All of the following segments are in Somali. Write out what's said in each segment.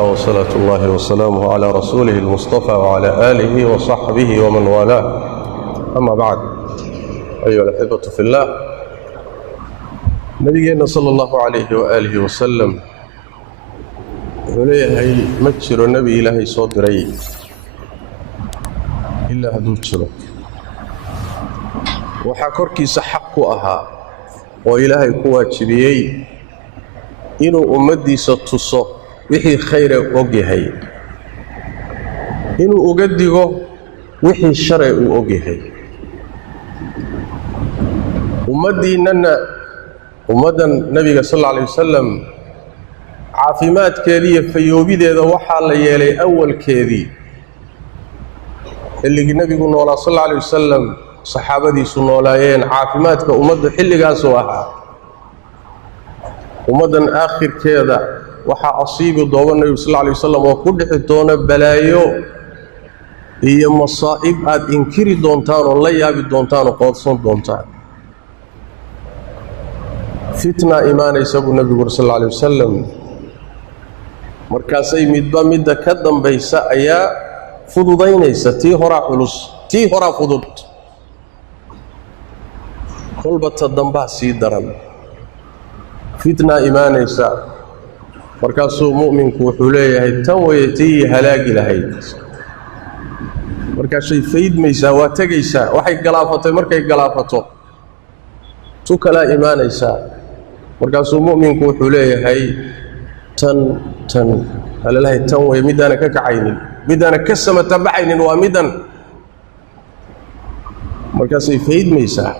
وصلاة الله وسلامه على رسوله المصطفى وعلى آله وصحبه ومن والاه. أما بعد، أيها الأحبة في الله، نبينا صلى الله عليه وآله وسلم وليه مجر النبي إلهي صدري إلا هدو جرو وحكركي سحق أها وإلهي كواجبيي إنو أمدي ستصو wixii khayr og yahay inuu uga digo wixii shar uu og yahay ummadan nabiga sallallahu alayhi wasallam caafimaadkeedii fayoobideeda waxa la yeelay awalkeedii xilligii nabigu noolaa sallallahu alayhi wasallam saxaabadiisu noolaayeen caafimaadka ummadda xilligaas oo ahaa ummadan aakhirkeeda waxa asiibi doono nabiga sallallahu alayhi wasallam oo ku dhixi doona balaayo iyo masaa'ib aad inkiri doontaan oo la yaabi doontaan oo qoodsan doontaan fitna iimaanaysa buu nabigu sallallahu alayhi wasallam markaasay midda ka dambaysa ayaa fududaynaysa tii hora culus tii hora fudud kolba tadamba sii daran fitna iimaanaysa markaasuu mu'minku wuxuu leeyahay tan weeytii halaagi lahayd markaasay faydmaysaa waa tagaysaa waxay galaafatay markay galaafato tu kala iimaanaysaa markaasuu mu'minku wuxuu leeyahay tan halalahay tan way midana ka kacaynin midana ka samata baxaynin waa midan markaasay faydmaysaa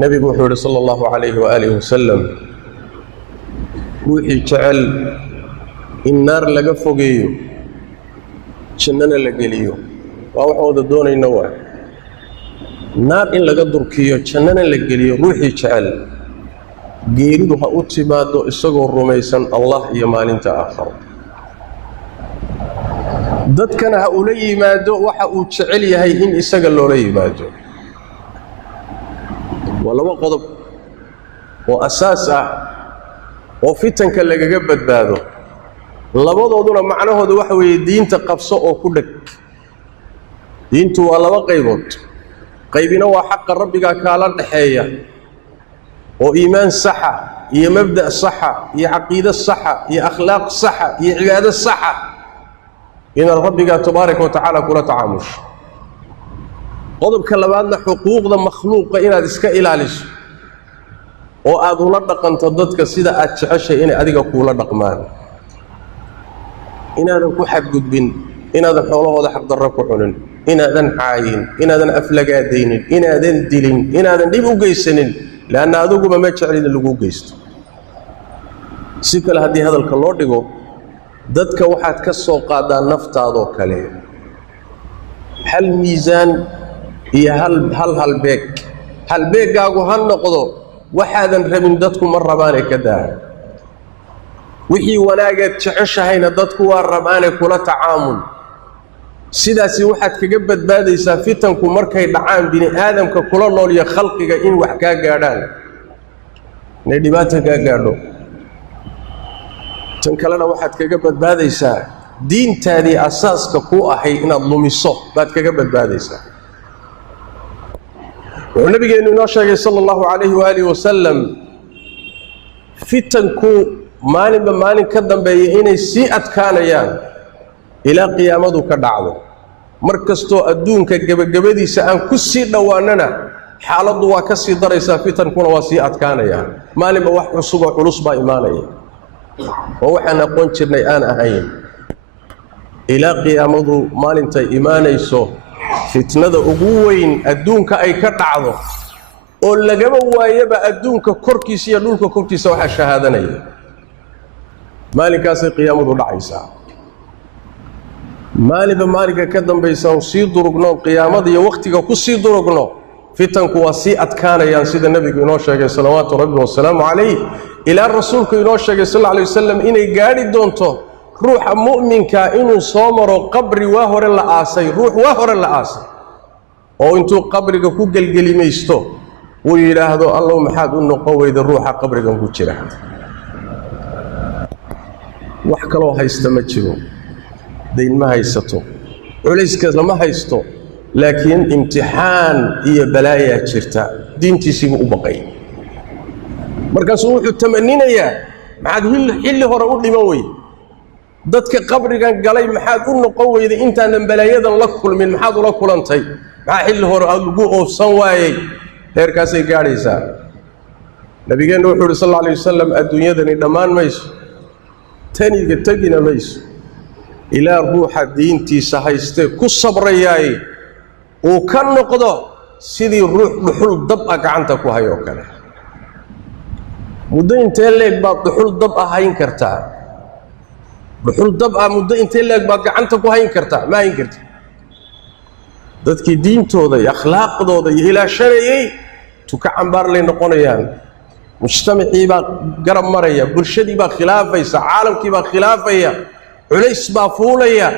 nabigu wuxuu yidhi sallallahu alayhi wa alihi wasallam ruuxii jecel in naar laga fogeeyo jannana la geliyo waa wax wada doonayna waa naar in laga durkiyo jannana la geliyo ruuxii jecel geeridu ha u timaado isagoo rumaysan allah iyo maalinta aakhiro dadkana ha ula yimaado waxa uu jecel yahay in isaga loola yimaado waa laba qodob oo asaas ah oo fitanka lagaga badbaado labadooduna macnahoodu waxa weeye diinta qabso oo ku dhag diintu waa laba qaybood qaybina waa xaq rabbiga kaala dhaxeeya oo iimaan saxa iyo mabda saxa iyo aqeedo saxa iyo akhlaaq saxa iyo cibaado saxa in rabbiga tabaaraka wa taala kula tacaamush qodobka labaadna xuquuqda makhluuqa inaad iska ilaaliso oo aad ula dhaqanto dadka sida aad jeceshay inay adiga kuula dhaqmaan inaadan ku xadgudbin inaadan xoolahooda xaq darro ku cunin inaadan caayin inaadan aflagaadaynin inaadan dilin inaadan dhib u geysanin laana aduguba ma jeclin lagu geysto si kale haddii hadalka loo dhigo dadka waxaad ka soo qaadaa naftaadoo kale hal miisaan iyo halbeegaagu ha noqdo waxaadan rabin dadku ma rabaanay ka daa wixii wanaageed jeceshahayna dadku waa rabaanay kula tacaamul sidaasi waxaad kaga badbaadaysaa fitanku markay dhacaan bini aadamka kula nool iyo khalqiga in wax ka gaadhaan inay dhibaato ka gaadho tan kalena waxaad kaga badbaadaysaa diintaadii asaaska ku ahay inaad lumiso baad kaga badbaadaysaa والنبي إنه شاء صلى الله عليه وآله وسلم فتنكو مالين كدن بيئين سيئت كان يان إلى قيامته كدعوه مركزتو أدون كجبدي سأن كسي دواننا حالة دوا كسي دريسا فتنكو وسيئت كان يان مالين بوح عصبة علوص بإيمانية ووحنا قنشرنا أنا أهين إلى قيامته مالين تي إيمانيسو fitnada ugu weyn adduunka ay ka dhacdo oo lagaba waayaba adduunka korkiisa iyo dhulka korkiisa waxa shahaadanaya maalinkaas qiyaamadu dhacaysa maalinka ka dambaysa oo sii durugno qiyaamada iyo waqtiga ku sii durugno fitanku waa sii adkaanayaan sida nabigu inoo sheegay salawaatu rabbi wa salaamu alayhi ila rasuulku inoo sheegay sallallahu alayhi wasallam inay gaari doonto ruuxa mu'minka inuu soo maro qabri waa hore la aasay ruux waa hore la aasay oo intuu qabriga ku galgalimaysto uu yiraahdo allah maxaad u noqon weyda ruuxa qabrigan ku jira wax kaloo haysta ma jiro dayn ma haysato culayska lama haysto laakiin imtixaan iyo balaayaa jirta diintiisiibu u baqay markaasuu wuxuu tamaninayaa maxaad xilli hore u dhiman wey dadka qabrigan galay maxaad u noqon weyday intaanan balaayadan la kulmin maxaad ula kulantay maxaa xilli hore aad ugu oofsan waayey heerkaasay gaadhaysaa nabigeenna wuxuu yidhi sal alla alay wasalam adduunyadani dhammaan mayso taniga tegina mayso ilaa ruuxa diintiisa haystee ku sabrayaay uu ka noqdo sidii ruux dhuxul dab ah gacanta ku hayoo kale muddo intee leeg baad dhuxul dab ah hayn kartaa dhuxul dab ah muddo intee leeg baad gacanta ku hayn kartaa ma hayn karta dadkii diintooda iyo akhlaaqdooda iyo ilaashanayay tuka cambaar lay noqonayaan mujtamacii baa garab maraya bulshadii baa khilaafaysa caalamkii baa khilaafaya culays baa fuulaya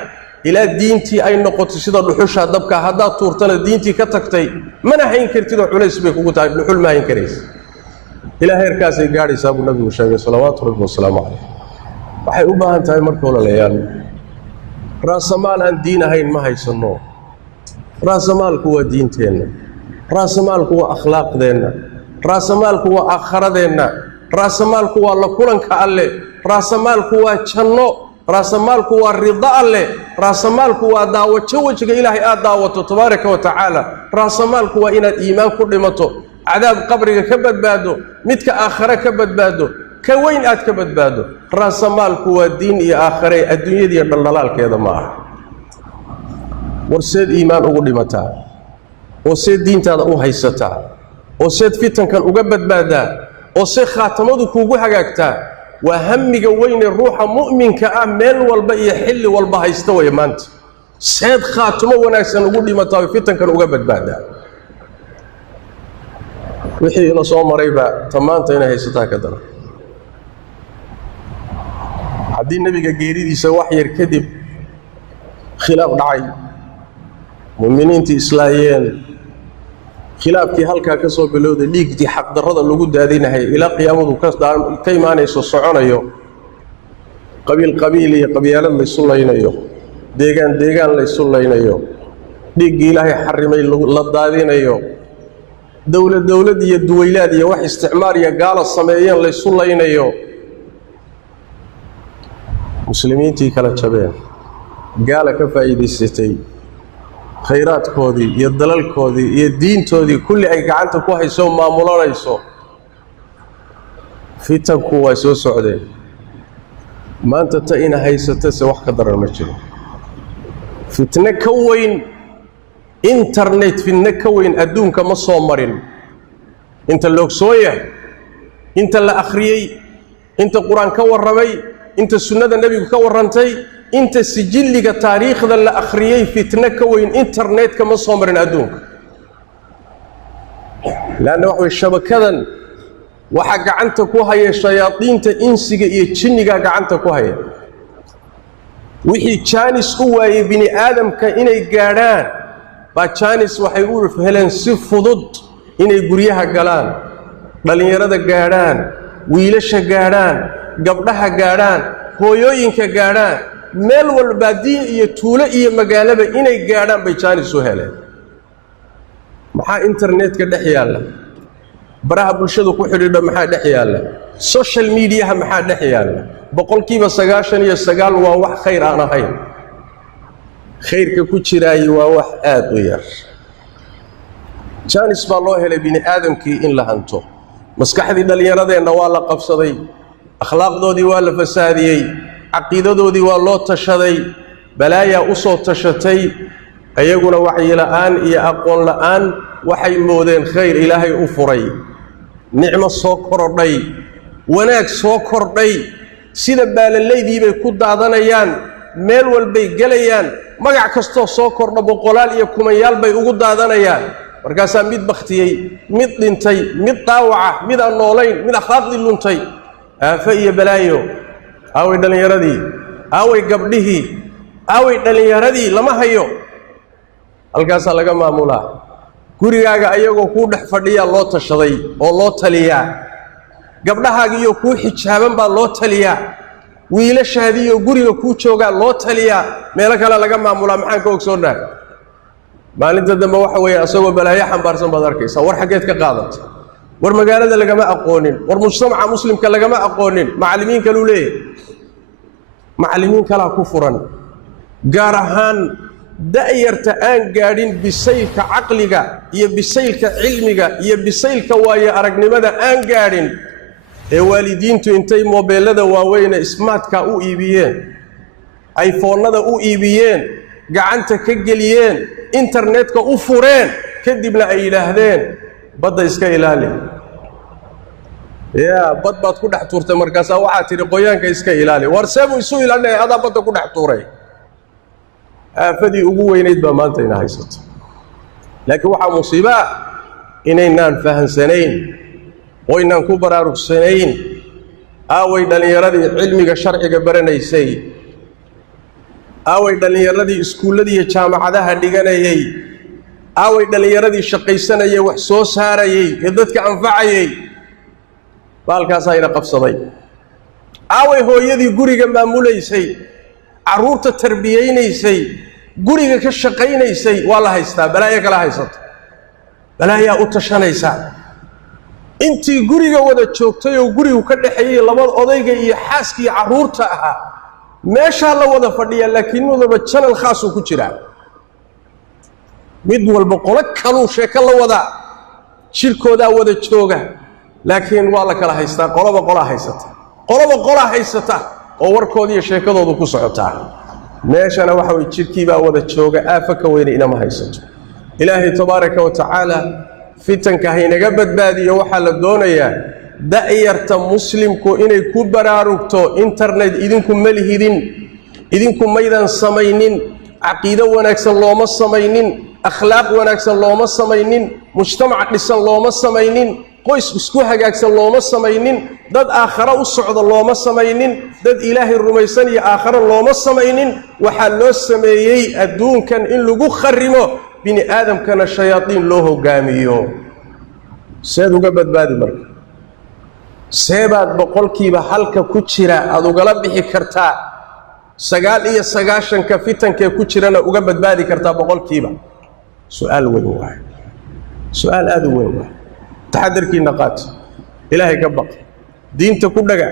ilaa diintii ay noqoto sida dhuxusha dabka haddaad tuurtana diintii ka tagtay mana hayn kartidoo culays bay kugu tahay dhuxul ma hayn karaysa ilaa heerkaasay gaadhaysaa buu nabigu sheegay salawaatu rabbi wasalaamu calayh waxay u baahan tahay marka walaalayaal raasamaal aan diin ahayn ma haysanno raasamaalku waa diinteenna raasamaalku waa akhlaaqdeenna raasamaalku waa aakharadeenna raasamaalku waa la kulanka alle raasamaalku waa janno raasamaalku waa rida alle raasamaalku waa daawajo wejiga ilaahay aad daawato tabaaraka wa tacaala raasamaalku waa inaad iimaan ku dhimato cadaab qabriga ka badbaado midka aakhare ka badbaado ka weyn aad ka badbaado raasamaalku waa diin iyo aakhare adduunyadiiyo dhaldhalaalkeeda ma aha warseed iimaan ugu dhimataa oo seed diintaada u haysataa oo seed fitankan uga badbaadaa oo see khaatamadu kuugu hagaagtaa waa hamiga weyne ruuxa mu'minka ah meel walba iyo xilli walba haysta way maanta seed khaatamo wanaagsan ugu dhimataa oo fitankan uga badbaadaa wixii ina soo marayba tamaanta inay haysataa ka daran haddii nebiga geeridiisa wax yar kadib khilaaf dhacay mu'miniintii islaayeen khilaafkii halkaa ka soo bilowday dhiigtii xaqdarrada lagu daadinahay ilaa qiyaamadu ka imaanayso soconayo qabiil qabiil iyo qabyaalad laysu laynayo deegaan deegaan laysu laynayo dhiiggii ilaahay xarimay la daadinayo dowlad iyo duwaylaad iyo wax isticmaar iyo gaala sameeyeen laysu laynayo muslimiintii kala jabeen gaala ka faa'iidaysatay khayraadkoodii iyo dalalkoodii iyo diintoodii kulli ay gacanta ku hayso maamulanayso fitanku waa soo socdeen maanta ta ina haysatase wax ka daran ma jiro fitne ka weyn internet fitne ka weyn adduunka ma soo marin inta loogsoon yahay inta la akhriyey inta qur-aan ka warramay inta sunnada nebigu ka warrantay inta sijilliga taariikhda la akhriyey fitne ka weyn internetka ma soo marin adduunka laanna wax way shabakadan waxa gacanta ku haya shayaadiinta insiga iyo jinniga gacanta ku haya wixii jaanis u waayey bini aadamka inay gaadhaan baa jaanis waxay u heleen si fudud inay guryaha galaan dhallinyarada gaadhaan wiilasha gaadhaan gabdhaha gaadhaan hooyooyinka gaadhaan meel walba diin iyo tuulo iyo magaalaba inay gaadhaan bay jaanis u heleen maxaa internetka dhex yaalla baraha bulshadu ku xidhiidha maxaa dhex yaalla social mediaha maxaa dhex yaalla boqolkiiba 99 waa wax khayr aan ahayn khayrka ku jiraayi waa wax aad u yar jaanis baa loo helay bini aadamkii in la hanto maskaxdii dhallinyaradeenna waa la qabsaday akhlaaqdoodii waa la fasaadiyey caqiidadoodii waa loo tashaday balaayaa u soo tashatay ayaguna wacyi la'aan iyo aqoon la'aan waxay moodeen khayr ilaahay u furay nicmo soo kordhay wanaag soo kordhay sida baalallaydii bay ku daadanayaan meel walbay gelayaan magac kastoo soo kordha boqolaal iyo kumanyaal bay ugu daadanayaan markaasaa mid bakhtiyey mid dhintay mid dhaawaca mid aan noolayn mid akhlaaqdii luntay aafe iyo balaayo aaway dhallinyaradii aaway gabdhihii aaway dhallinyaradii lama hayo halkaasaa laga maamulaa gurigaaga ayagoo kuu dhex fadhiyaa loo tashaday oo loo taliyaa gabdhahaaga iyo kuu xijaaban baa loo taliyaa wiilashaadii iyo guriga ku jooga loo taliya meel kale laga maamulaa maxaan ka ogsoonaa maalinta dambe waxa weeye asagoo balaayo xambaarsan baad arkaysaa war xageed ka qaadata war magaalada lagama aqoonin war mujtamaca muslimka lagama aqoonin macallimiin kale u leeyahay macallimiin kala ku furan gaar ahaan da'yarta aan gaadhin bisaylka caqliga iyo bisaylka cilmiga iyo bisaylka waaye aragnimada aan gaadhin ee waalidiintu intay moobeelada waaweyn smartka u iibiyeen iPhone-nada u iibiyeen gacanta ka geliyeen internetka u fureen kadibna ay yiraahdeen badda iska ilaali bad baad ku dhex tuurtay markaas waxa tiri qoyaanka iska ilaali war seebu isu ilaalinay hada badda ku dhex tuuray aafadii ugu weynayd ba maanta ina haysato laakiin waxa musiiba inaynaan fahansanayn oo inaan ku baraarugsanayn aaway dhalinyaradii cilmiga sharciga baranaysay aaway dhalinyaradii iskuuladii iyo jaamacadaha dhiganayay aaway dhalinyaradii shaqaysanayay wax soo saarayay ee dadka anfacayay baalkaas ayna qabsaday aaway hooyadii guriga maamulaysay caruurta tarbiyeynaysay guriga ka shaqaynaysay waa la haystaa balaayo kala haysato balaayo u tashanaysa intii guriga wada joogtay oo gurigu ka dhaxeeyay labada odayga iyo xaaska iyo caruurta ahaa meesha la wada fadhiya laakiin wadaba channel khaas ku jira mid walba qolo kale sheeka la wada shirkooda wada jooga laakiin waa la kala haystaa qoloba qola haysata oo warkood iyo sheekadoodu ku socotaa meeshana waxa way jirkii baa wada jooga aafaka weyn inama haysato ilaahi tabaaraka wa taala fitanka haynaga badbaadiyo waxa la doonayaa da'yarta muslimku inay ku baraarugto internet idinku malihidin idinku maydan samaynin aqiido wanaagsan looma samaynin akhlaaq wanaagsan looma samaynin mujtamac dhisan looma samaynin qoys isku hagaagsan looma samaynin dad aakhira u socdo looma samaynin dad ilaahay rumaysan iyo aakhira looma samaynin waxa loo sameeyay adduunkan in lagu kharimo bini aadamkana shayaadiin loo hogaamiyo seed uga badbaadi marka seebaad boqolkiiba halka ku jira aad ugala bixi kartaa 99 fitanka ku jirana uga badbaadi kartaa boqolkiiba su'aal weyn waay su'aal aad u weyn waay taxadarkii naqaat ilaahay ka baq diinta ku dhaga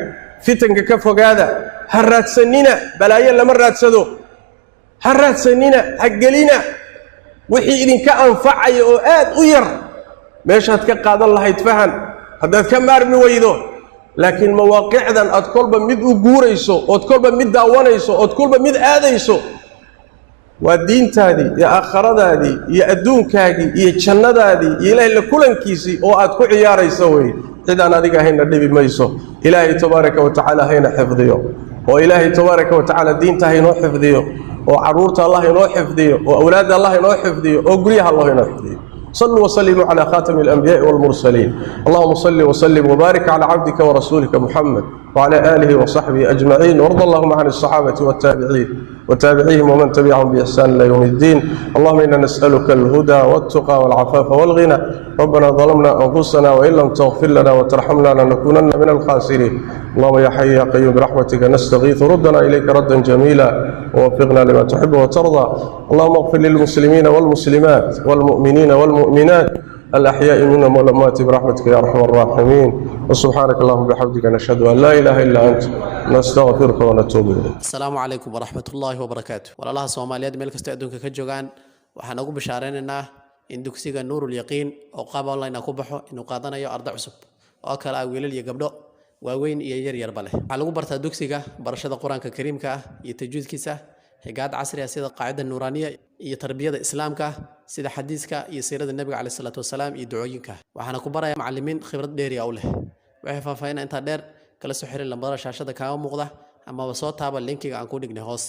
fitanka ka fogaada haraadsanina balaayo lama raadsado haraadsanina hagelina wixii idinka anfacay oo aad u yar meeshaad ka qaadan lahayd fahan hadaad ka maarmi weydo laakiin mawaaqiicdan aad kolba mid u guurayso oo kolba mid daawanayso oo kolba mid aadayso waa diintaadii iyo aakhiradaadii iyo adduunkaagii iyo jannadaadii iyo ilaahay la kulankiisii oo aad ku ciyaarayso way cidaan adiga hayna dhibi mayso ilaahay tabaaraka wa tacaala hayna xifdiyo oo ilaahay tabaaraka wa tacaala diinta hayna xifdiyo oo caruurta Allah hayna xifdiyo oo awlaadda Allah hayna xifdiyo oo guryaha Allah hayna xifdiyo صلوا وسلموا على خاتم الأنبياء والمرسلين اللهم صل وسلم وبارك على عبدك ورسولك محمد وعلى آله وصحبه أجمعين وارض اللهم عن الصحابة والتابعين وتابعيهم ومن تبعهم بإحسان إلى يوم الدين اللهم إنا نسألك الهدى والتقى والعفاف والغنى ربنا ظلمنا أنفسنا وإن لم تغفر لنا وترحمنا لنكونن من الخاسرين اللهم يا حي يا قيوم برحمتك نستغيث ردنا إليك ردا جميلا ووفقنا لما تحب وترضى اللهم اغفر للمسلمين والمسلمات والمؤمنين والمؤمنات الأحياء منهم والأموات برحمتك يا أرحم الراحمين وسبحانك اللهم وبحمدك نشهد أن لا إله إلا أنت نستغفرك ونتوب إليك. السلام عليكم ورحمة الله وبركاته. والله Soomaaliyeed meel kasta adduunka ka joogaan waxaan ugu bashaareynaa in dugsiga Nuurul Yaqiin oo qaab online ku baxo inuu qaadanayo arday cusub oo kala ah wiilal iyo gabdho waaweyn iyo yar yarba leh. Waxaa lagu bartaa dugsiga barashada Quraanka Kariimka ah iyo tajwiidkiisa higaad casri ah sida qaacida nuuraaniya iyo tarbiyada islaamka sida xadiiska iyo siirada nabiga kaleey salaatu wasalaam iyo ducooyinka waxaana ku baraya macallimiin khibrad dheeri ah u leh waxay faahfaahinayaan inta dheer kala soo xirin lambarada shaashada kaaga muuqda ama soo taaba linkiga aan ku dhignay hoos